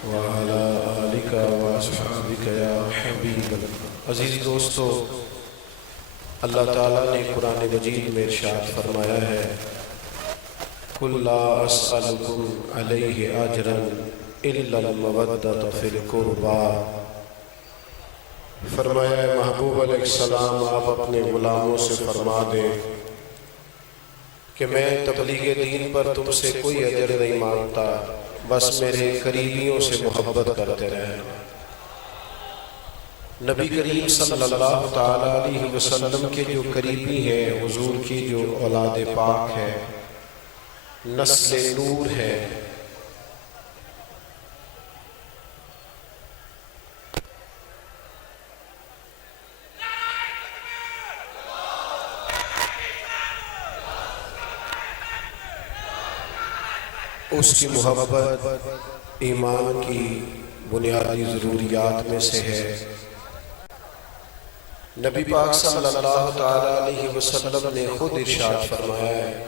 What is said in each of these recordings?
وعلى آلك وأصحابك يا حبیب اللہ۔ عزیز دوستو، اللہ تعالیٰ نے قرآن مجید میں ارشاد فرمایا ہے قُلْ لَا أَسْأَلُكُمْ عَلَيْهِ أَجْرًا إِلَّا الْمَوَدَّةَ فِي الْقُرْبَى۔ فرمایا ہے محبوب علیہ السلام آپ اپنے غلاموں سے فرما دیں کہ میں تبلیغ دین پر تم سے کوئی اجر نہیں مانگتا، بس میرے قریبیوں سے محبت کرتے رہیں۔ نبی کریم صلی اللہ تعالیٰ علیہ وسلم کے جو قریبی ہیں، حضور کی جو اولاد پاک ہے، نسل نور ہے، اس کی محبت ایمان کی بنیادی ضروریات میں سے ہے۔ نبی پاک صلی اللہ تعالیٰ علیہ وسلم نے خود ارشاد فرمایا ہے،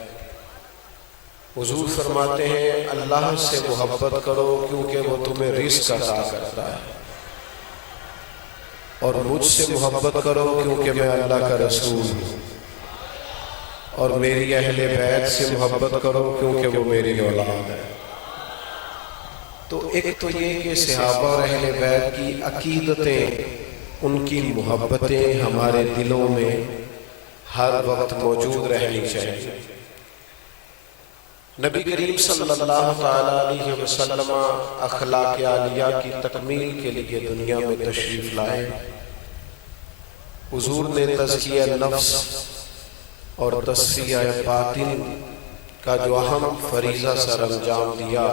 حضور فرماتے ہیں اللہ سے محبت کرو کیونکہ وہ تمہیں رزق عطا کرتا ہے، اور مجھ سے محبت کرو کیونکہ میں اللہ کا رسول ہوں، اور میری اہل بیت سے محبت کرو کیونکہ وہ میری اولاد ہے۔ تو ایک تو یہ کہ صحابہ اور اہل بیت کی عقیدتیں، ان کی محبتیں ہمارے دلوں میں ہر وقت موجود رہنی چاہیے۔ نبی کریم صلی اللہ تعالیٰ علیہ وسلم اخلاق عالیہ کی تکمیل کے لیے دنیا میں تشریف لائے۔ حضور نے تزکیہ نفس اور تصفیہ باطن کا جو اہم فریضہ سر انجام دیا،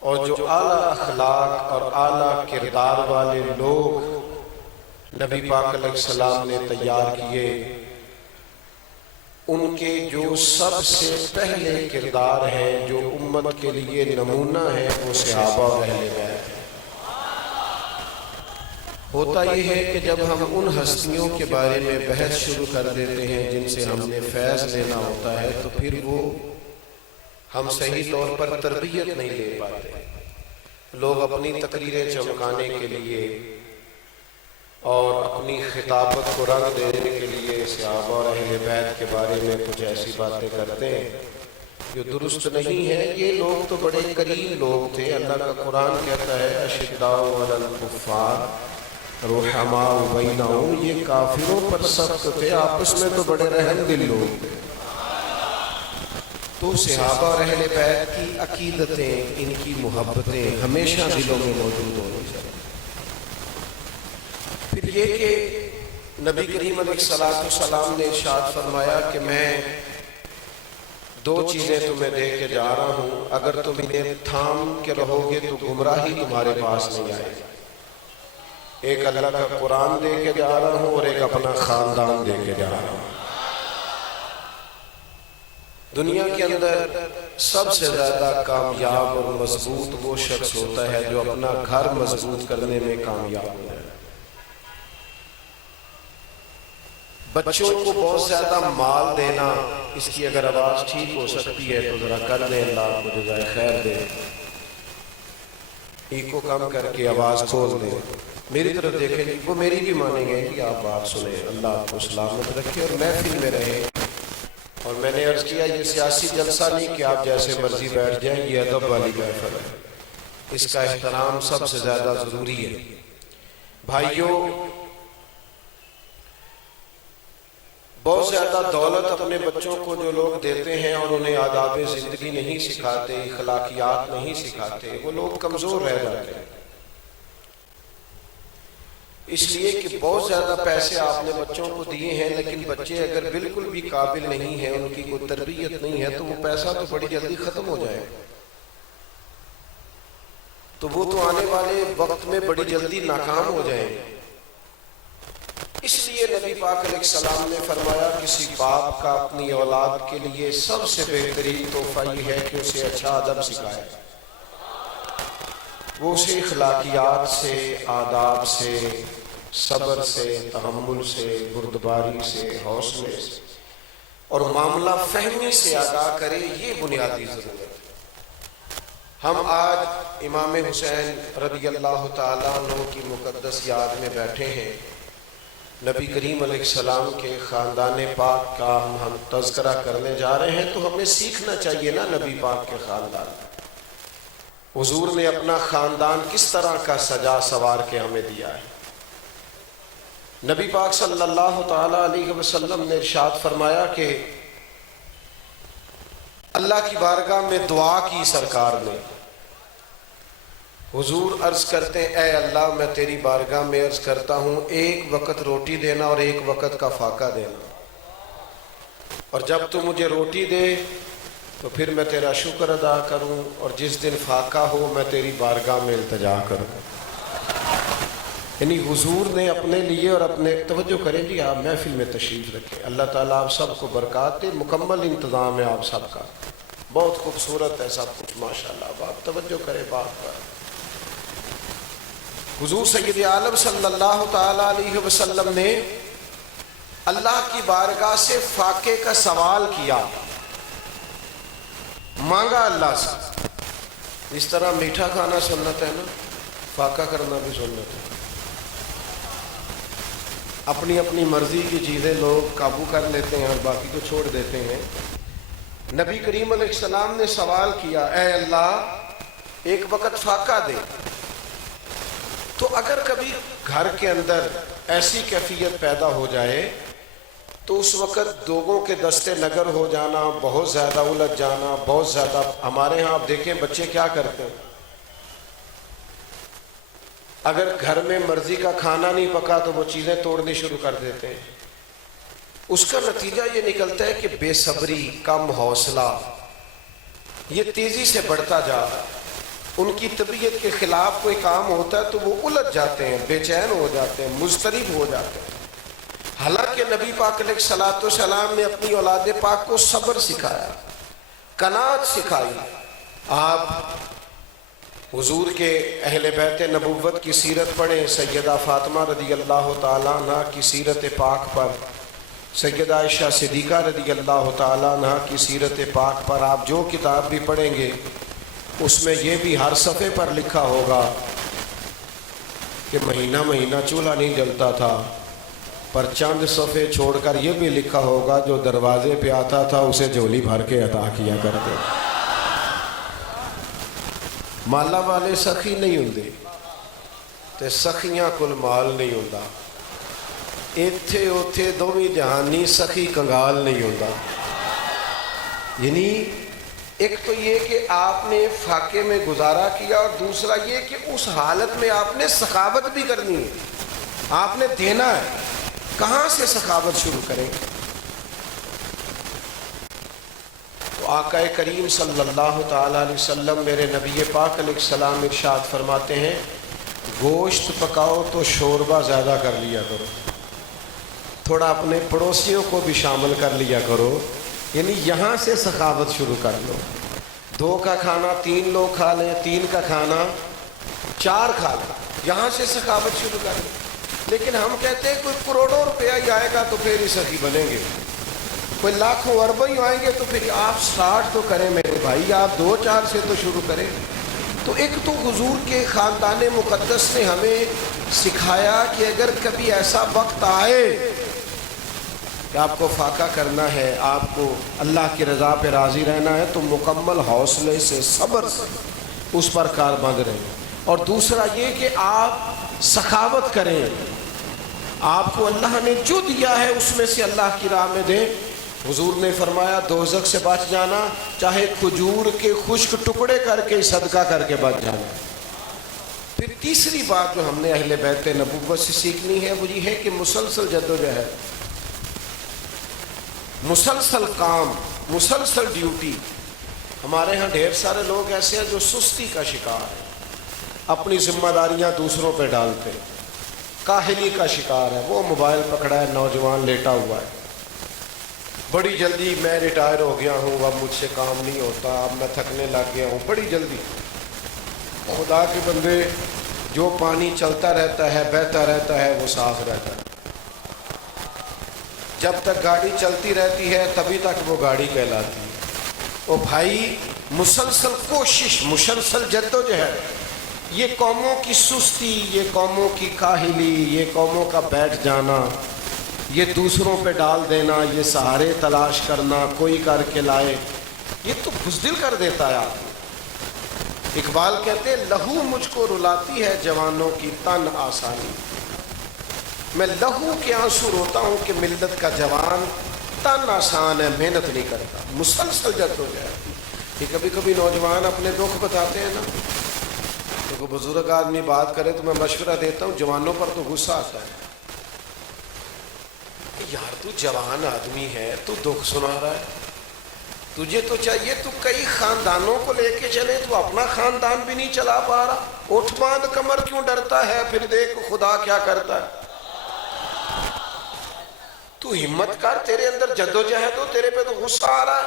اور جو اعلیٰ اخلاق اور اعلیٰ کردار والے لوگ نبی پاک علیہ السلام نے تیار کیے، ان کے جو سب سے پہلے کردار ہیں، جو امت کے لیے نمونہ ہے، وہ صحابہ اور اہل بیت ہیں۔ ہوتا یہ ہے کہ جب ہم ان ہستیوں کے بارے میں بحث شروع کر دیتے ہیں جن سے ہم نے فیض لینا ہوتا ہے، تو پھر وہ ہم صحیح طور پر تربیت نہیں لے پاتے۔ لوگ اپنی تقریریں چمکانے کے لیے اور اپنی خطابت کو رنگ دینے کے لیے صحابہ اور اہل بیت کے بارے میں کچھ ایسی باتیں کرتے ہیں جو درست نہیں ہے۔ یہ لوگ تو بڑے قریب لوگ تھے۔ اللہ کا قرآن کہتا ہے اشداء علی الکفار رحماء بینہم، یہ کافروں پر سخت تھے، آپس میں تو بڑے رحم دل لوگ تھے۔ تو صحابہ اور اہل بیت کی عقیدتیں، ان کی محبتیں ہمیشہ دلوں میں موجود ہونی چاہیے۔ پھر یہ کہ نبی کریم علیہ السلام نے ارشاد فرمایا کہ میں دو چیزیں تمہیں دے کے جا رہا ہوں، اگر تم انہیں تھام کے رہو گے تو گمراہی تمہارے پاس نہیں آئے گی۔ ایک اللہ کا قرآن دے کے جا رہا ہوں اور ایک اپنا خاندان دے کے جا رہا ہوں۔ دنیا کے اندر سب سے زیادہ کامیاب اور مضبوط وہ شخص ہوتا ہے جو اپنا گھر مضبوط کرنے میں کامیاب ہوتا ہے۔ بچوں کو بہت زیادہ مال دینا، اس کی اگر آواز ٹھیک ہو سکتی ہے تو ذرا کر دیں، اللہ آپ کو جزائے خیر دے۔ ایکو کم کر کے آواز کھول دیں، میری طرف دیکھیں، وہ میری بھی مانیں گے کہ آپ بات سنیں۔ اللہ آپ کو سلامت رکھے اور محفل میں رہے۔ اور میں نے عرض کیا یہ سیاسی جلسہ نہیں کہ آپ جیسے مرضی بیٹھ جائیں، یہ ادب والی محفل ہے، اس کا احترام سب سے زیادہ ضروری ہے۔ بھائیوں، بہت زیادہ دولت اپنے بچوں کو جو لوگ دیتے ہیں اور انہیں آداب زندگی نہیں سکھاتے، اخلاقیات نہیں سکھاتے، وہ لوگ کمزور رہ جاتے ہیں۔ اس لیے کہ بہت زیادہ پیسے آپ نے بچوں کو دیے ہیں، لیکن بچے اگر بالکل بھی قابل نہیں ہیں، ان کی کوئی تربیت نہیں ہے، تو وہ پیسہ تو بڑی جلدی ختم ہو جائے گا، تو وہ تو آنے والے وقت میں بڑی جلدی ناکام ہو جائیں گے۔ اس لیے نبی پاک علیہ السلام نے فرمایا کسی باپ کا اپنی اولاد کے لیے سب سے بہترین تحفہ یہ ہے کہ اسے اچھا ادب سکھائے، وہ اسے اخلاقیات سے، آداب سے، صبر سے، تحمل سے، بردباری سے، حوصلے سے اور معاملہ فہمی سے آگاہ کرے۔ یہ بنیادی ضرورت ہے۔ ہم آج امام حسین رضی اللہ تعالیٰ عنہ کی مقدس یاد میں بیٹھے ہیں، نبی کریم علیہ السلام کے خاندان پاک کا ہم تذکرہ کرنے جا رہے ہیں، تو ہمیں سیکھنا چاہیے نا نبی پاک کے خاندان۔ حضور نے اپنا خاندان کس طرح کا سجا سوار کے ہمیں دیا ہے۔ نبی پاک صلی اللہ تعالیٰ علیہ وسلم نے ارشاد فرمایا کہ اللہ کی بارگاہ میں دعا کی سرکار نے۔ حضور عرض کرتے ہیں اے اللہ میں تیری بارگاہ میں عرض کرتا ہوں ایک وقت روٹی دینا اور ایک وقت کا فاقہ دینا، اور جب تو مجھے روٹی دے تو پھر میں تیرا شکر ادا کروں، اور جس دن فاقہ ہو میں تیری بارگاہ میں التجا کروں۔ یعنی حضور نے اپنے لیے اور اپنے، توجہ کریں جی، آپ محفل میں تشریف رکھیں، اللہ تعالیٰ آپ سب کو برکات دے، مکمل انتظام ہے آپ سب کا، بہت خوبصورت ہے سب کچھ ماشاءاللہ، آپ توجہ کریں بات پر۔ حضور سید عالم صلی اللہ تعالیٰ علیہ وسلم نے اللہ کی بارگاہ سے فاقے کا سوال کیا، مانگا اللہ سے۔ اس طرح میٹھا کھانا سنت ہے نا، فاقہ کرنا بھی سنت ہے۔ اپنی اپنی مرضی کی چیزیں لوگ قابو کر لیتے ہیں اور باقی کو چھوڑ دیتے ہیں۔ نبی کریم علیہ السلام نے سوال کیا اے اللہ ایک وقت فاقہ دے۔ تو اگر کبھی گھر کے اندر ایسی کیفیت پیدا ہو جائے تو اس وقت لوگوں کے دستے نگر ہو جانا، بہت زیادہ الجھ جانا، بہت زیادہ، ہمارے ہاں آپ دیکھیں بچے کیا کرتے ہیں، اگر گھر میں مرضی کا کھانا نہیں پکا تو وہ چیزیں توڑنی شروع کر دیتے ہیں۔ اس کا نتیجہ یہ نکلتا ہے کہ بے صبری، کم حوصلہ یہ تیزی سے بڑھتا جا رہا ہے۔ ان کی طبیعت کے خلاف کوئی کام ہوتا ہے تو وہ الجھ جاتے ہیں، بے چین ہو جاتے ہیں، مضطرب ہو جاتے ہیں۔ حالانکہ نبی پاک علیہ الصلوۃ والسلام نے اپنی اولاد پاک کو صبر سکھایا، قناعت سکھائی۔ آپ حضور کے اہل بیت نبوت کی سیرت پڑھیں، سیدہ فاطمہ رضی اللہ تعالیٰ عنہ کی سیرت پاک پر، سیدہ عائشہ صدیقہ رضی اللہ تعالیٰ عنہ کی سیرت پاک پر آپ جو کتاب بھی پڑھیں گے اس میں یہ بھی ہر صفحے پر لکھا ہوگا کہ مہینہ مہینہ چولہا نہیں جلتا تھا، پر چند صفحے چھوڑ کر یہ بھی لکھا ہوگا جو دروازے پہ آتا تھا اسے جھولی بھر کے عطا کیا کرتے۔ مالا والے سخی نہیں ہوندے تے سخیاں کل مال نہیں ہوندا، ایتھے اوتھے دوویں جہانی سخی کنگال نہیں ہوندا۔ یعنی ایک تو یہ کہ آپ نے فاقے میں گزارا کیا، اور دوسرا یہ کہ اس حالت میں آپ نے سخاوت بھی کرنی ہے، آپ نے دینا ہے۔ کہاں سے سخاوت شروع کریں؟ تو آقا کریم صلی اللہ تعالیٰ علیہ وسلم میرے نبی پاک علیہ السلام ارشاد فرماتے ہیں گوشت پکاؤ تو شوربہ زیادہ کر لیا کرو، تھوڑا اپنے پڑوسیوں کو بھی شامل کر لیا کرو، یعنی یہاں سے سخاوت شروع کر لو۔ 2 کا کھانا 3 لوگ کھا لیں، 3 کا کھانا 4 کھا لیں، یہاں سے سخاوت شروع کر لیں۔ لیکن ہم کہتے ہیں کوئی کروڑوں روپیہ ہی آئے گا تو پھر ہی سخی بنیں گے، کوئی لاکھوں اربوں ہی آئیں گے تو پھر آپ سٹارٹ تو کریں میرے بھائی، آپ 2-4 سے تو شروع کریں۔ تو ایک تو حضور کے خاندان مقدس نے ہمیں سکھایا کہ اگر کبھی ایسا وقت آئے کہ آپ کو فاقہ کرنا ہے، آپ کو اللہ کی رضا پہ راضی رہنا ہے، تو مکمل حوصلے سے، صبر سے اس پر کاربند رہیں۔ اور دوسرا یہ کہ آپ سخاوت کریں، آپ کو اللہ نے جو دیا ہے اس میں سے اللہ کی راہ میں دیں۔ حضور نے فرمایا دوزخ سے بچ جانا چاہے کھجور کے خشک ٹکڑے کر کے صدقہ کر کے بچ جانا۔ پھر تیسری بات جو ہم نے اہل بیت نبوت سے سیکھنی ہے وہ یہ ہے کہ مسلسل جدوجہد، مسلسل کام، مسلسل ڈیوٹی۔ ہمارے ہاں ڈھیر سارے لوگ ایسے ہیں جو سستی کا شکار ہیں، اپنی ذمہ داریاں دوسروں پہ ڈالتے ہیں، کاہلی کا شکار ہے۔ وہ موبائل پکڑا ہے، نوجوان لیٹا ہوا ہے، بڑی جلدی میں ریٹائر ہو گیا ہوں، اب مجھ سے کام نہیں ہوتا، اب میں تھکنے لگ گیا ہوں، بڑی جلدی۔ خدا کے بندے، جو پانی چلتا رہتا ہے، بہتا رہتا ہے، وہ صاف رہتا ہے۔ جب تک گاڑی چلتی رہتی ہے تبھی تک وہ گاڑی کہلاتی ہے۔ او بھائی، مسلسل کوشش، مسلسل جدوجہد، یہ قوموں کی سستی، یہ قوموں کی کاہلی، یہ قوموں کا بیٹھ جانا، یہ دوسروں پہ ڈال دینا، یہ سہارے تلاش کرنا، کوئی کر کے لائے، یہ تو بزدل کر دیتا ہے آدمی۔ اقبال کہتے ہیں لہو مجھ کو رلاتی ہے جوانوں کی تن آسانی، میں لہو کے آنسو روتا ہوں کہ ملت کا جوان تن آسان ہے، محنت نہیں کرتا، مسلسل جدوجہد۔ یہ کبھی کبھی نوجوان اپنے دکھ بتاتے ہیں نا، تو کوئی بزرگ آدمی بات کرے تو میں مشورہ دیتا ہوں، جوانوں پر تو غصہ آتا ہے، یار تو جوان آدمی ہے، تو دکھ سنا رہا ہے، تجھے تو چاہیے تو کئی خاندانوں کو لے کے چلے، تو اپنا خاندان بھی نہیں چلا پا رہا، اٹھ باندھ کمر کیوں ڈرتا ہے، پھر دیکھ خدا کیا کرتا ہے۔ تو ہمت کر، تیرے اندر جدوجہد ہو، تیرے پہ تو غصہ آ رہا ہے۔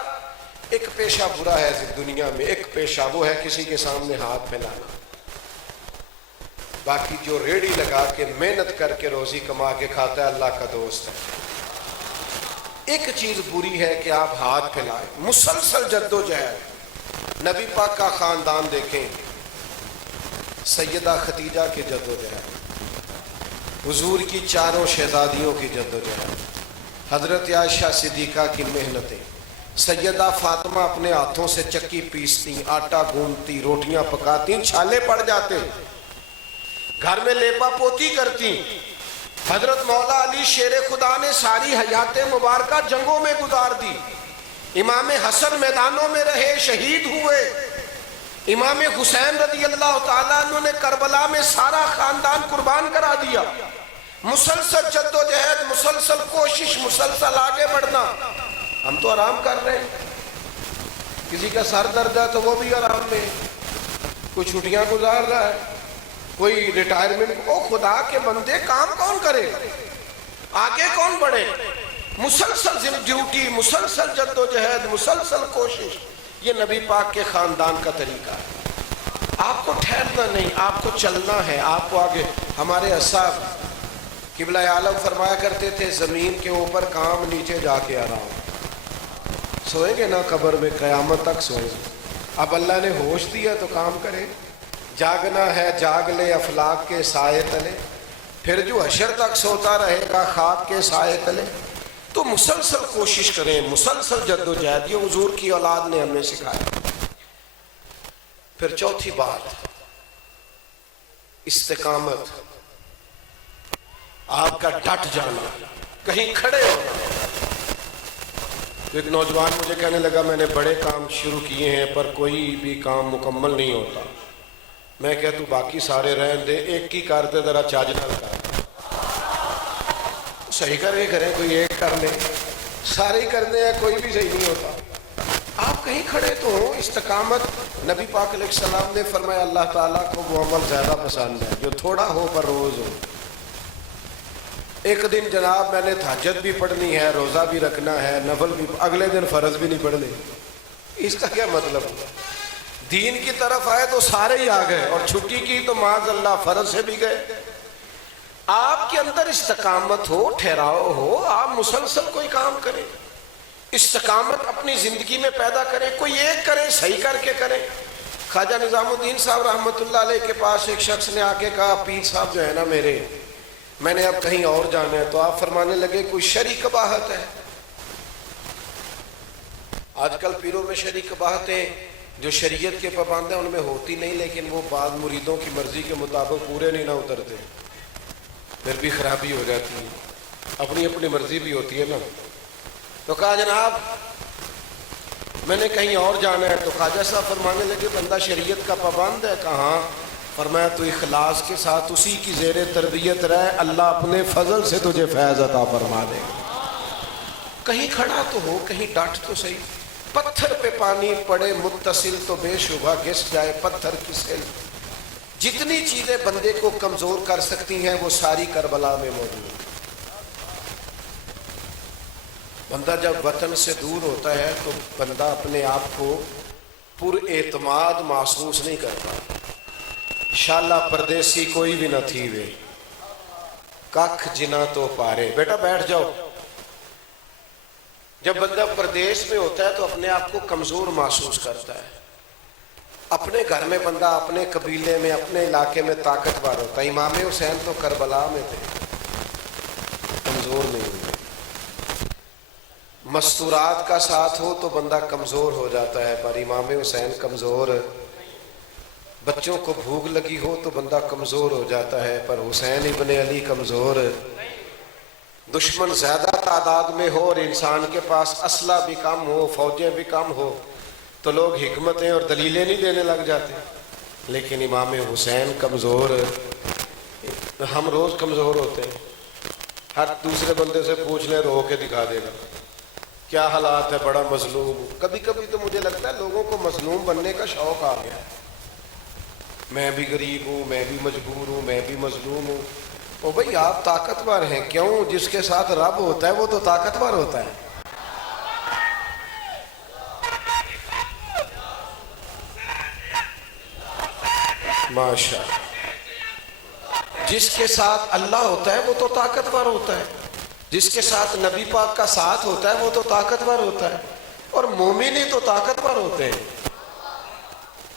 ایک پیشہ برا ہے دنیا میں، ایک پیشہ وہ ہے کسی کے سامنے ہاتھ پھیلانا، باقی جو ریڑھی لگا کے محنت کر کے روزی کما کے کھاتا ہے اللہ کا دوست ہے۔ ایک چیز بری ہے کہ آپ ہاتھ پھیلائیں، مسلسل جدوجہد۔ نبی پاک کا خاندان دیکھیں، سیدہ خدیجہ کی جدوجہد، حضور کی چاروں شہزادیوں کی جدوجہد، حضرت عائشہ صدیقہ کی محنتیں، سیدہ فاطمہ اپنے ہاتھوں سے چکی پیستی، آٹا گوندتی، روٹیاں پکاتی، چھالے پڑ جاتے، گھر میں لیپا پوتی کرتی۔ حضرت مولا علی شیر خدا نے ساری حیات مبارکہ جنگوں میں گزار دی، امام حسن میدانوں میں رہے، شہید ہوئے، امام حسین رضی اللہ تعالیٰ عنہ نے کربلا میں سارا خاندان قربان کرا دیا۔ مسلسل جدوجہد، مسلسل کوشش، مسلسل آگے بڑھنا۔ ہم تو آرام کر رہے ہیں، کسی کا سر درد ہے تو وہ بھی آرام میں، کوئی چھٹیاں گزار رہا ہے، کوئی ریٹائرمنٹ۔ او خدا کے بندے، کام کون کرے، آگے کون بڑھے؟ مسلسل ڈیوٹی، مسلسل جدوجہد، مسلسل کوشش، یہ نبی پاک کے خاندان کا طریقہ ہے۔ آپ کو ٹھہرنا نہیں، آپ کو چلنا ہے، آپ کو آگے۔ ہمارے اصحاب قبلہ عالم فرمایا کرتے تھے، زمین کے اوپر کام، نیچے جا کے آرام۔ سوئیں گے نا قبر میں، قیامت تک سوئیں گے۔ اب اللہ نے ہوش دیا تو کام کرے، جاگنا ہے جاگ لے افلاک کے سائے تلے، پھر جو حشر تک سوتا رہے گا خاک کے سائے تلے۔ تو مسلسل کوشش کریں، مسلسل جدوجہد، یہ حضور کی اولاد نے ہمیں سکھایا۔ پھر چوتھی بات، استقامت، آپ کا ڈٹ جانا، کہیں کھڑے ہونا۔ ایک نوجوان مجھے کہنے لگا میں نے بڑے کام شروع کیے ہیں پر کوئی بھی کام مکمل نہیں ہوتا۔ میں کہتا تو باقی سارے رہن دے، ایک ہی کرتے ذرا چاج نہ کر، صحیح کر کے کریں، کوئی ایک کر لے، سارے ہی کرنے ہیں، کوئی بھی صحیح نہیں ہوتا۔ آپ کہیں کھڑے تو ہو، استقامت۔ نبی پاک علیہ السلام نے فرمایا اللہ تعالیٰ کو وہ عمل زیادہ پسند ہے جو تھوڑا ہو پر روز ہو۔ ایک دن جناب میں نے تہجد بھی پڑھنی ہے، روزہ بھی رکھنا ہے، نفل بھی، اگلے دن فرض بھی نہیں پڑھنے، اس کا کیا مطلب ہے؟ دین کی طرف آئے تو سارے ہی آ گئے، اور چھٹی کی تو معاذ اللہ فرض سے بھی گئے۔ آپ کے اندر استقامت ہو، ٹھہراؤ ہو، آپ مسلسل کوئی کام کریں، استقامت اپنی زندگی میں پیدا کریں، کوئی ایک کریں، صحیح کر کے کریں۔ خواجہ نظام الدین صاحب رحمۃ اللہ علیہ کے پاس ایک شخص نے آ کے کہا پیر صاحب جو ہے نا میرے، میں نے اب کہیں اور جانا ہے، تو آپ فرمانے لگے کوئی شرعی قباحت ہے؟ آج کل پیروں میں شرعی قباحتیں جو شریعت کے پابند ہیں ان میں ہوتی نہیں، لیکن وہ بعض مریدوں کی مرضی کے مطابق پورے نہیں نہ اترتے، پھر بھی خرابی ہو جاتی ہے، اپنی اپنی مرضی بھی ہوتی ہے نا۔ تو کہا جناب میں نے کہیں اور جانا ہے، تو خواجہ صاحب فرمانے لگے بندہ شریعت کا پابند ہے؟ کہاں؟ فرمایا تو اخلاص کے ساتھ اسی کی زیر تربیت رہے، اللہ اپنے فضل سے تجھے فیض عطا فرما دے گا۔ کہیں کھڑا تو ہو، کہیں ڈٹ تو صحیح۔ پتھر پہ پانی پڑے متصل تو بے شبہ گھس جائے پتھر کی سیل۔ جتنی چیزیں بندے کو کمزور کر سکتی ہیں وہ ساری کربلا میں موجود ہیں۔ بندہ جب وطن سے دور ہوتا ہے تو بندہ اپنے آپ کو پر اعتماد محسوس نہیں کرتا۔ شالا پردیسی کوئی بھی نہ تھی وے، ککھ جنا تو پارے۔ بیٹا بیٹھ جاؤ۔ جب بندہ پردیس میں ہوتا ہے تو اپنے آپ کو کمزور محسوس کرتا ہے، اپنے گھر میں بندہ اپنے قبیلے میں اپنے علاقے میں طاقتور ہوتا ہے. امام حسین تو کربلا میں تھے, کمزور نہیں ہوئے. مستورات کا ساتھ ہو تو بندہ کمزور ہو جاتا ہے, پر امام حسین کمزور. بچوں کو بھوک لگی ہو تو بندہ کمزور ہو جاتا ہے, پر حسین ابن علی کمزور. دشمن زیادہ تعداد میں ہو اور انسان کے پاس اسلحہ بھی کم ہو, فوجیں بھی کم ہو, تو لوگ حکمتیں اور دلیلیں نہیں دینے لگ جاتے. لیکن امام حسین کمزور. ہم روز کمزور ہوتے ہیں, ہر دوسرے بندے سے پوچھ لیں رو کے دکھا دے گا کیا حالات ہے, بڑا مظلوم. کبھی کبھی تو مجھے لگتا ہے لوگوں کو مظلوم بننے کا شوق آ گیا ہے. میں بھی غریب ہوں, میں بھی مجبور ہوں, میں بھی مظلوم ہوں. او بھائی آپ طاقتور ہیں, کیوں؟ جس کے ساتھ رب ہوتا ہے وہ تو طاقتور ہوتا ہے. ماشاء اللہ. جس کے ساتھ اللہ ہوتا ہے وہ تو طاقتور ہوتا ہے, جس کے ساتھ نبی پاک کا ساتھ ہوتا ہے وہ تو طاقتور ہوتا ہے, اور مومن ہی تو طاقتور ہوتے ہیں.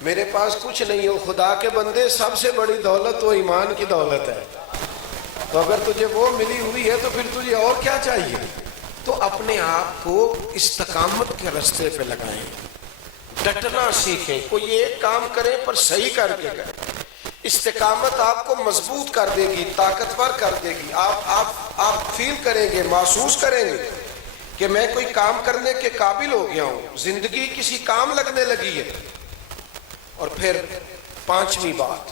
میرے پاس کچھ نہیں ہو, خدا کے بندے سب سے بڑی دولت وہ ایمان کی دولت ہے. تو اگر تجھے وہ ملی ہوئی ہے تو پھر تجھے اور کیا چاہیے؟ تو اپنے آپ کو استقامت کے راستے پہ لگائیں, ڈٹنا سیکھیں. کوئی ایک کام کریں پر صحیح کر کے کریں. استقامت آپ کو مضبوط کر دے گی, طاقتور کر دے گی. آپ فیل کریں گے, محسوس کریں گے کہ میں کوئی کام کرنے کے قابل ہو گیا ہوں, زندگی کسی کام لگنے لگی ہے. اور پھر پانچویں بات,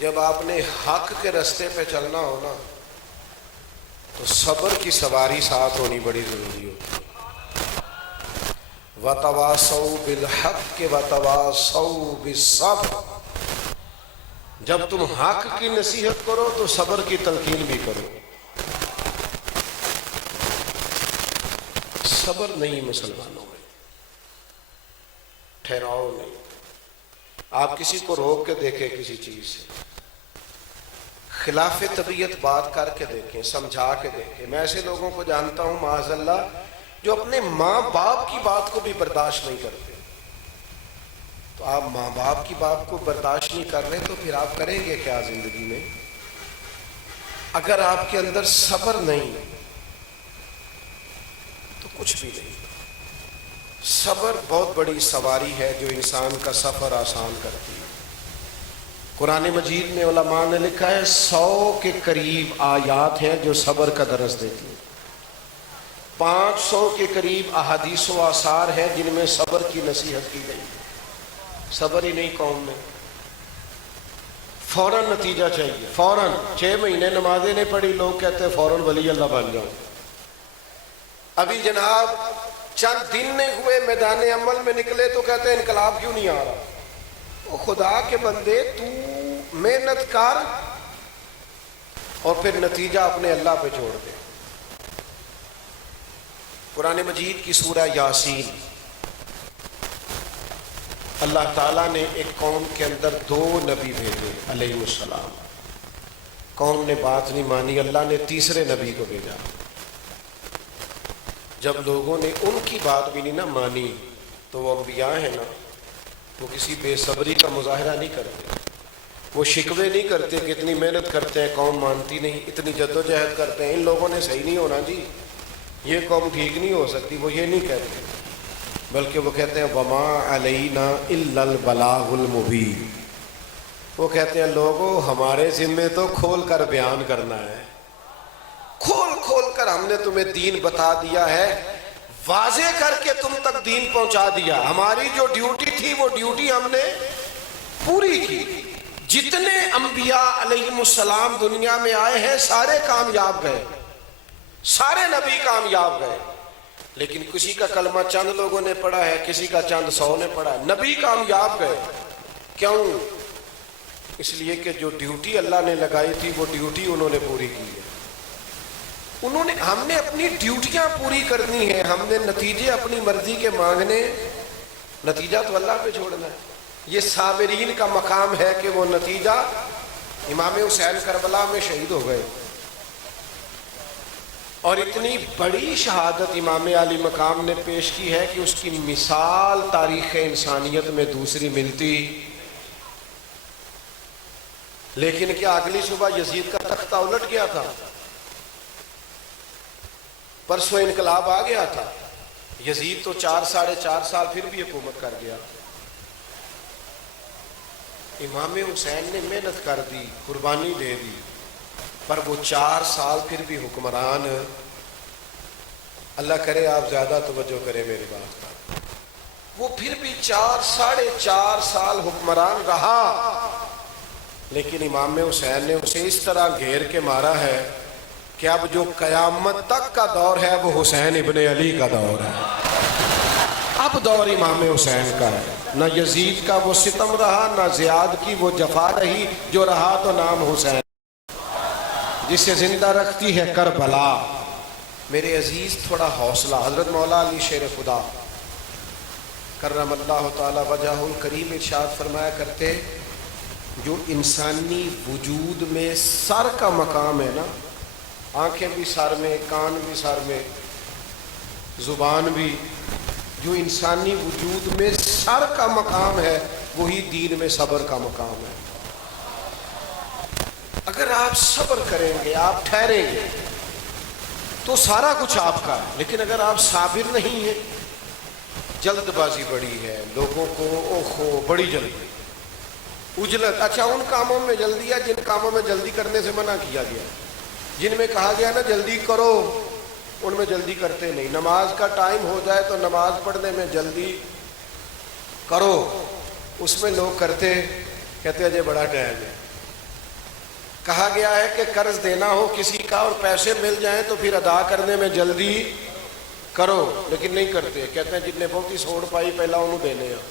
جب آپ نے حق کے راستے پہ چلنا ہو نا تو صبر کی سواری ساتھ ہونی بڑی ضروری ہوتی ہے. وَتَوَاصَوْا بِالْحَقِّ وَتَوَاصَوْا بِالصَّبْرِ. جب تم حق کی نصیحت کرو تو صبر کی تلقین بھی کرو. صبر نہیں مسلمانوں میں, ٹھہراؤ نہیں. آپ کسی کو روک کے دیکھیں کسی چیز سے, خلاف طبیعت بات کر کے دیکھیں, سمجھا کے دیکھیں. میں ایسے لوگوں کو جانتا ہوں معاذ اللہ جو اپنے ماں باپ کی بات کو بھی برداشت نہیں کرتے. تو آپ ماں باپ کی بات کو برداشت نہیں کر رہے تو پھر آپ کریں گے کیا زندگی میں؟ اگر آپ کے اندر صبر نہیں تو کچھ بھی نہیں. صبر بہت بڑی سواری ہے جو انسان کا سفر آسان کرتی ہے. قرآن مجید میں علماء نے لکھا ہے 100 کے قریب آیات ہیں جو صبر کا درس دیتی ہیں. 500 کے قریب احادیث و آثار ہیں جن میں صبر کی نصیحت کی گئی. صبر ہی نہیں قوم میں, فوراً نتیجہ چاہیے, فوراً. 6 مہینے نمازیں نہیں پڑھی, لوگ کہتے ہیں فوراً ولی اللہ بن جاؤ. ابھی جناب چند دن نہیں ہوئے میدان عمل میں نکلے تو کہتے ہیں انقلاب کیوں نہیں آ رہا. او خدا کے بندے, تو محنت کر اور پھر نتیجہ اپنے اللہ پہ چھوڑ دے. قرآن مجید کی سورہ یاسین, اللہ تعالیٰ نے ایک قوم کے اندر 2 نبی بھیجے علیہ السلام. قوم نے بات نہیں مانی, اللہ نے تیسرے نبی کو بھیجا. جب لوگوں نے ان کی بات بھی نہیں نہ مانی تو وہ انبیاء ہیں نا, وہ کسی بے صبری کا مظاہرہ نہیں کرتے, وہ شکوے نہیں کرتے کہ اتنی محنت کرتے ہیں قوم مانتی نہیں, اتنی جدوجہد کرتے ہیں, ان لوگوں نے صحیح نہیں ہونا جی, یہ قوم ٹھیک نہیں ہو سکتی. وہ یہ نہیں کہتے, بلکہ وہ کہتے ہیں وَمَا عَلَيْنَا إِلَّا الْبَلَاغُ الْمُبِينُ. وہ کہتے ہیں لوگوں ہمارے ذمے تو کھول کر بیان کرنا ہے, کھول کھول کر ہم نے تمہیں دین بتا دیا ہے, واضح کر کے تم تک دین پہنچا دیا. ہماری جو ڈیوٹی تھی وہ ڈیوٹی ہم نے پوری کی. جتنے انبیاء علیہم السلام دنیا میں آئے ہیں سارے کامیاب گئے, سارے نبی کامیاب گئے. لیکن کسی کا کلمہ چند لوگوں نے پڑھا ہے, کسی کا چند 100 نے پڑھا ہے, نبی کامیاب گئے. کیوں؟ اس لیے کہ جو ڈیوٹی اللہ نے لگائی تھی وہ ڈیوٹی انہوں نے پوری کی ہے. ہم نے اپنی ڈیوٹیاں پوری کرنی ہے, ہم نے نتیجے اپنی مرضی کے مانگنے, نتیجہ تو اللہ پہ چھوڑنا ہے. یہ صابرین کا مقام ہے کہ وہ نتیجہ. امام حسین کربلا میں شہید ہو گئے اور اتنی بڑی شہادت امام علی مقام نے پیش کی ہے کہ اس کی مثال تاریخ انسانیت میں دوسری ملتی، لیکن کیا اگلی صبح یزید کا تختہ الٹ گیا تھا؟ پرسوں انقلاب آ گیا تھا، یزید تو 4.5 سال پھر بھی حکومت کر گیا۔ امام حسین نے محنت کر دی، قربانی دے دی، پر وہ 4 سال پھر بھی حکمران، اللہ کرے آپ زیادہ توجہ کریں میری بات کا، وہ پھر بھی 4.5 سال حکمران رہا، لیکن امام حسین نے اسے اس طرح گھیر کے مارا ہے کہ اب جو قیامت تک کا دور ہے وہ حسین ابن علی کا دور ہے۔ اب دور امام حسین کا ہے، نہ یزید کا وہ ستم رہا، نہ زیاد کی وہ جفا رہی، جو رہا تو نام حسین، جسے زندہ رکھتی ہے کربلا۔ میرے عزیز تھوڑا حوصلہ، حضرت مولا علی شیر خدا کرم اللہ تعالی وجہہ الکریم ارشاد فرمایا کرتے، جو انسانی وجود میں سر کا مقام ہے نا، آنکھیں بھی سر میں، کان بھی سر میں، زبان بھی، جو انسانی وجود میں سر کا مقام ہے وہی دین میں صبر کا مقام ہے۔ اگر آپ صبر کریں گے، آپ ٹھہریں گے تو سارا کچھ آپ کا ہے، لیکن اگر آپ صابر نہیں ہیں، جلد بازی بڑی ہے، لوگوں کو اوہو بڑی جلدی، اجلت، اچھا ان کاموں میں جلدی ہے جن کاموں میں جلدی کرنے سے منع کیا گیا، جن میں کہا گیا نا جلدی کرو، ان میں جلدی کرتے نہیں۔ نماز کا ٹائم ہو جائے تو نماز پڑھنے میں جلدی کرو، اس میں لوگ کرتے، کہتے ہیں جی بڑا ٹائم ہے۔ کہا گیا ہے کہ قرض دینا ہو کسی کا اور پیسے مل جائیں تو پھر ادا کرنے میں جلدی کرو، لیکن نہیں کرتے، کہتے ہیں جن نے بہت ہی سوڑ پائی پہلا انہوں دینے ہیں،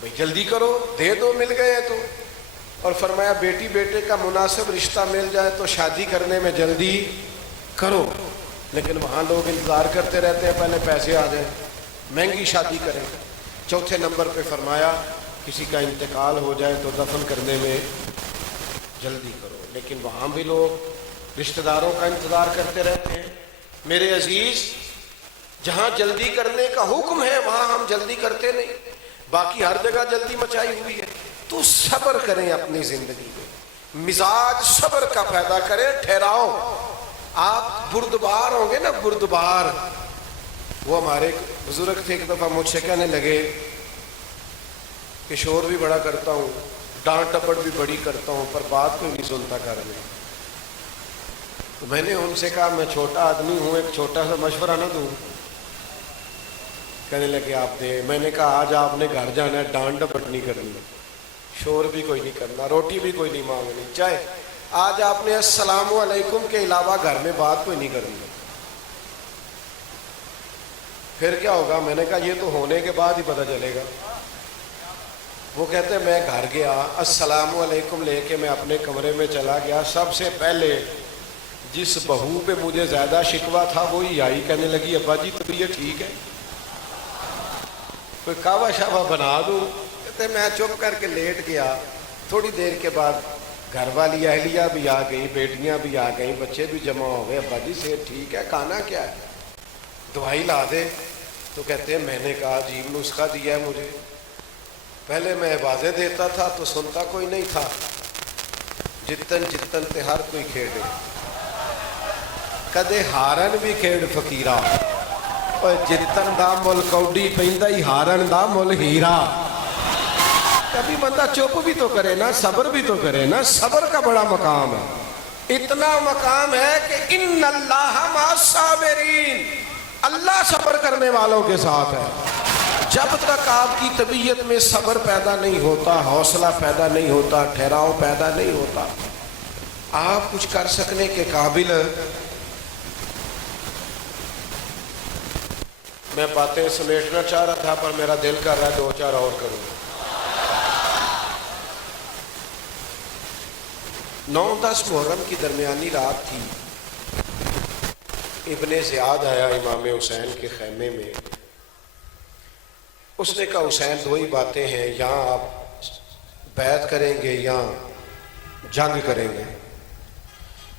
بھئی جلدی کرو، دے دو، مل گئے تو۔ اور فرمایا بیٹی بیٹے کا مناسب رشتہ مل جائے تو شادی کرنے میں جلدی کرو، لیکن وہاں لوگ انتظار کرتے رہتے ہیں پہلے پیسے آ جائیں، مہنگی شادی کریں۔ چوتھے نمبر پہ فرمایا کسی کا انتقال ہو جائے تو دفن کرنے میں جلدی کرو، لیکن وہاں بھی لوگ رشتہ داروں کا انتظار کرتے رہتے ہیں۔ میرے عزیز، جہاں جلدی کرنے کا حکم ہے وہاں ہم جلدی کرتے نہیں، باقی ہر جگہ جلدی مچائی ہوئی ہے۔ تو صبر کریں اپنی زندگی میں، مزاج صبر کا پیدا کریں، ٹھہراؤ۔ آپ بردبار ہوں گے نا، بردبار، وہ ہمارے بزرگ تھے، ایک دفعہ مجھ سے کہنے لگے کہ شور بھی بڑا کرتا ہوں، ڈانٹ ٹپڑ بھی بڑی کرتا ہوں، پر بات کوئی نہیں سنتا گھر میں۔ تو میں نے ان سے کہا میں چھوٹا آدمی ہوں، ایک چھوٹا سا مشورہ نہ دوں؟ کہنے لگے آپ دے۔ میں نے کہا آج آپ نے گھر جانا ہے، ڈانٹ ٹپڑ نہیں کرنی، شور بھی کوئی نہیں کرنا، روٹی بھی کوئی نہیں مانگنی، چاہے آج آپ نے السلام علیکم کے علاوہ گھر میں بات کوئی نہیں کرنی۔ پھر کیا ہوگا؟ میں نے کہا یہ تو ہونے کے بعد ہی پتہ چلے گا۔ وہ کہتے ہیں میں گھر گیا، السلام علیکم لے کے میں اپنے کمرے میں چلا گیا، سب سے پہلے جس بہو پہ مجھے زیادہ شکوہ تھا وہی آئی، کہنے لگی ابا جی طبیعت ٹھیک ہے، کوئی کعوہ شعوہ بنا دوں؟ کہتے میں چپ کر کے لیٹ گیا۔ تھوڑی دیر کے بعد گھر والی اہلیہ بھی آ گئی، بیٹیاں بھی آ گئیں، بچے بھی جمع ہو گئے، ابا جی صحت ٹھیک ہے، کھانا کیا ہے، دوائی لا دے؟ تو کہتے ہیں میں نے کہا عجیب نسخہ دیا ہے مجھے، پہلے میں آوازیں دیتا تھا تو سنتا کوئی نہیں تھا، جتن جتن تے ہر کوئی کھیڑے، کدے ہارن بھی کھیڑ فقیرہ، اور جتن دا مل کوڈی پہندہ ہی ہارن دا مل ہیرا۔ کبھی بندہ چپ بھی تو کرے نا، صبر بھی تو کرے نا، صبر کا بڑا مقام ہے، اتنا مقام ہے کہ ان اللہ مع الصابرین، اللہ صبر کرنے والوں کے ساتھ ہے۔ جب تک آپ کی طبیعت میں صبر پیدا نہیں ہوتا، حوصلہ پیدا نہیں ہوتا، ٹھہراؤ پیدا نہیں ہوتا، آپ کچھ کر سکنے کے قابل۔ میں باتیں سمیٹنا چاہ رہا تھا پر میرا دل کر رہا ہے 2-4 اور کروں۔ 9-10 محرم کی درمیانی رات تھی، ابن زیاد آیا امام حسین کے خیمے میں، اس نے کہا حسین 2 ہی باتیں ہیں، یہاں آپ بیعت کریں گے یا جنگ کریں گے؟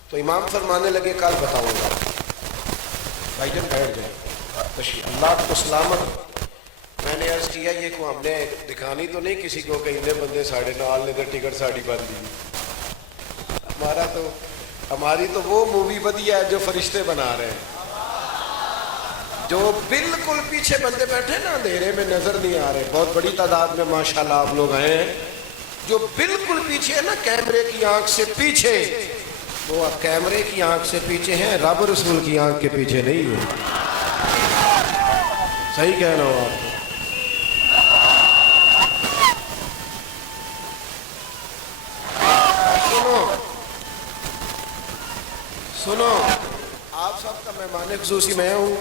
تو امام فرمانے لگے کل بتاؤں گا۔ بھائی جان بیٹھ جائیں. اللہ کو سلامت. میں نے عرض کیا یہ کو ہم نے دکھانی تو نہیں کسی کو کہ اتنے بندے ساڑھے نال نے تو ٹکٹ ساڑی بند دی. ہماری تو وہ مووی بدیا ہے جو فرشتے بنا رہے ہیں. جو بالکل پیچھے بندے بیٹھے نا اندھیرے میں نظر نہیں آ رہے, بہت بڑی تعداد میں ماشاءاللہ آپ لوگ آئے ہیں. جو بالکل پیچھے ہے نا کیمرے کی آنکھ سے پیچھے, وہ کیمرے کی آنکھ سے پیچھے ہیں, رب رسول کی آنکھ کے پیچھے نہیں ہے. صحیح کہہ رہا ہوں آپ کو. سنو, آپ سب کا مہمان خصوصی میں ہوں,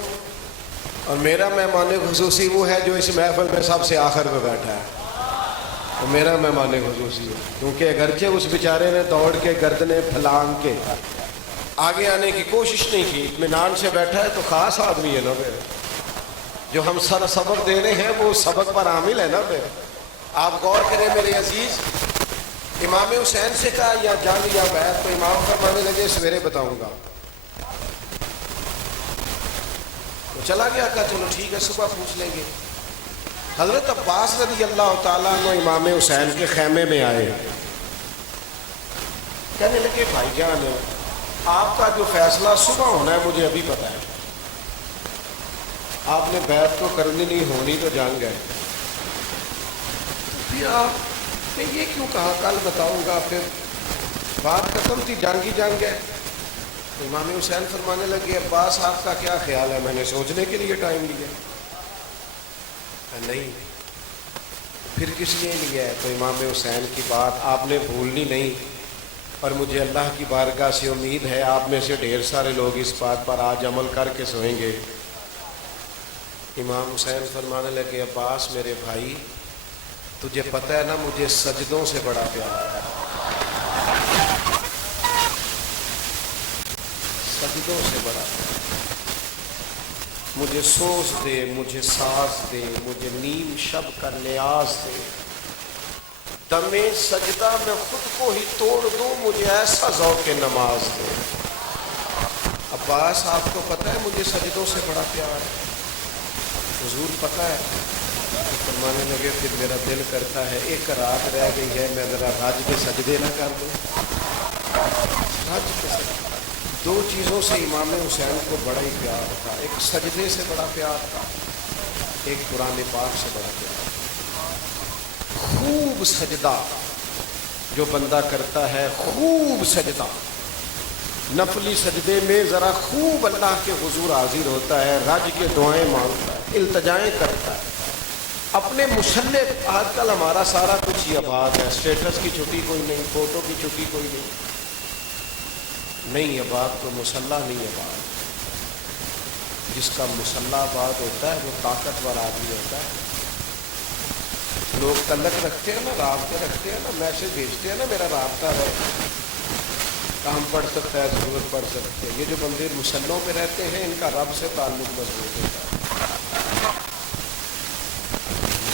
اور میرا مہمان خصوصی وہ ہے جو اس محفل میں سب سے آخر میں بیٹھا ہے. تو میرا مہمان خصوصی ہے, کیونکہ اگرچہ اس بیچارے نے دوڑ کے گردنیں پھلانگ کے آگے آنے کی کوشش نہیں کی, اطمینان سے بیٹھا ہے, تو خاص آدمی ہے نا میرے. جو ہم سر سبق دے رہے ہیں وہ سبق پر عامل ہے نا میرے. آپ غور کریں میرے عزیز, امام حسین سے کہا یا جنگ یا بیعت, تو امام فرمانے لگے سویرے بتاؤں گا. تو چلا گیا, کہا چلو ٹھیک ہے صبح پوچھ لیں گے. حضرت عباس رضی اللہ تعالیٰ عنہ امام حسین کے خیمے میں آئے, کہنے لگے بھائی جان آپ کا جو فیصلہ صبح ہونا ہے مجھے ابھی پتا ہے, آپ نے بیعت تو کرنی نہیں ہونی تو جان گئے. پھر آپ نے یہ کیوں کہا کل بتاؤں گا, پھر بات ختم تھی, جنگ ہی جنگ ہے. تو امام حسین فرمانے لگے عباس آپ کا کیا خیال ہے, میں نے سوچنے کے لیے ٹائم لیا. نہیں, پھر کس لیے لیا ہے؟ تو امام حسین کی بات آپ نے بھولنی نہیں, اور مجھے اللہ کی بارگاہ سے امید ہے آپ میں سے ڈھیر سارے لوگ اس بات پر آج عمل کر کے سوئیں گے. امام حسین فرمانے لگے عباس میرے بھائی, تجھے پتہ ہے نا مجھے سجدوں سے بڑا پیار ہے, سجدوں سے بڑا. مجھے سوز دے, مجھے ساز دے, مجھے نیم شب کا نیاز دے, دم سجدہ میں خود کو ہی توڑ دوں, مجھے ایسا ذوق نماز دے. عباس آپ کو پتہ ہے مجھے سجدوں سے بڑا پیار ہے. حضور پتہ ہے. فرمانے لگے پھر میرا دل کرتا ہے ایک رات رہ گئی ہے, میں ذرا حج کے سجدے نہ کر دوں. حج کے سجدے, دو چیزوں سے امام حسین کو بڑا ہی پیار تھا, ایک سجدے سے بڑا پیار تھا, ایک قرآن پاک سے بڑا پیار. خوب سجدہ جو بندہ کرتا ہے, خوب سجدہ, نفلی سجدے میں ذرا خوب اللہ کے حضور حاضر ہوتا ہے, رج کے دعائیں مانگتا ہے, التجائیں کرتا ہے. اپنے مصلح, آج کل ہمارا سارا کچھ ہی آباد ہے, اسٹیٹس کی چھٹی کوئی نہیں, فوٹو کی چھٹی کوئی نہیں. آباد تو مصلح نہیں آباد. جس کا مصلح آباد ہوتا ہے وہ طاقتور آدمی ہوتا ہے. لوگ تعلق رکھتے ہیں نا, رابطے رکھتے ہیں نا, میسج بھیجتے ہیں نا, میرا رابطہ ہے, کام پڑھ سکتا ہے, ضرورت پڑھ سکتے ہیں. یہ جو بندے مصلوں پہ رہتے ہیں ان کا رب سے تعلق مضبوط ہوتا ہے.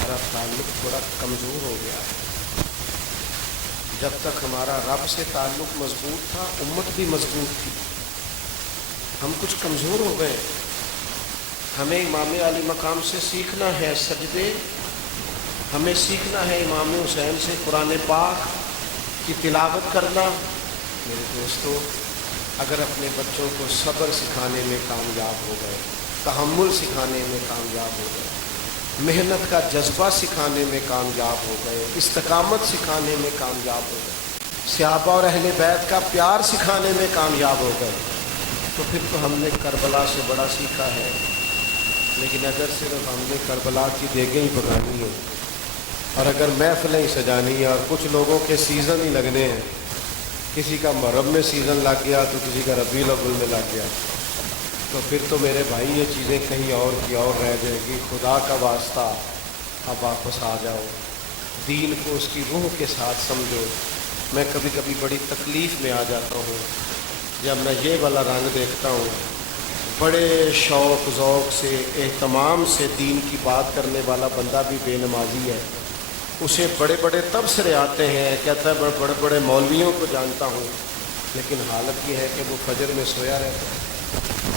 ہمارا تعلق تھوڑا کمزور ہو گیا ہے. جب تک ہمارا رب سے تعلق مضبوط تھا امت بھی مضبوط تھی. ہم کچھ کمزور ہو گئے. ہمیں امام علی مقام سے سیکھنا ہے سجدے, ہمیں سیکھنا ہے امام حسین سے قرآن پاک کی تلاوت کرنا. میرے دوستو, اگر اپنے بچوں کو صبر سکھانے میں کامیاب ہو گئے, تحمل سکھانے میں کامیاب ہو گئے, محنت کا جذبہ سکھانے میں کامیاب ہو گئے, استقامت سکھانے میں کامیاب ہو گئے, صحابہ اور اہل بیت کا پیار سکھانے میں کامیاب ہو گئے, تو پھر تو ہم نے کربلا سے بڑا سیکھا ہے. لیکن اگر صرف ہم نے کربلا کی دیگیں ہی پکانی ہیں, اور اگر محفلیں سجانی ہیں, اور کچھ لوگوں کے سیزن ہی لگنے ہیں, کسی کا محرم میں سیزن لگ گیا تو کسی کا ربیع الاول میں لگ گیا, تو پھر تو میرے بھائی یہ چیزیں کہیں اور کی اور رہ جائے گی. خدا کا واسطہ اب واپس آ جاؤ, دین کو اس کی روح کے ساتھ سمجھو. میں کبھی کبھی بڑی تکلیف میں آ جاتا ہوں جب میں یہ والا رنگ دیکھتا ہوں. بڑے شوق ذوق سے, اہتمام سے دین کی بات کرنے والا بندہ بھی بے نمازی ہے. اسے بڑے بڑے تبصرے آتے ہیں, کہتا ہے بڑے بڑے مولویوں کو جانتا ہوں, لیکن حالت یہ ہے کہ وہ فجر میں سویا رہتا ہے.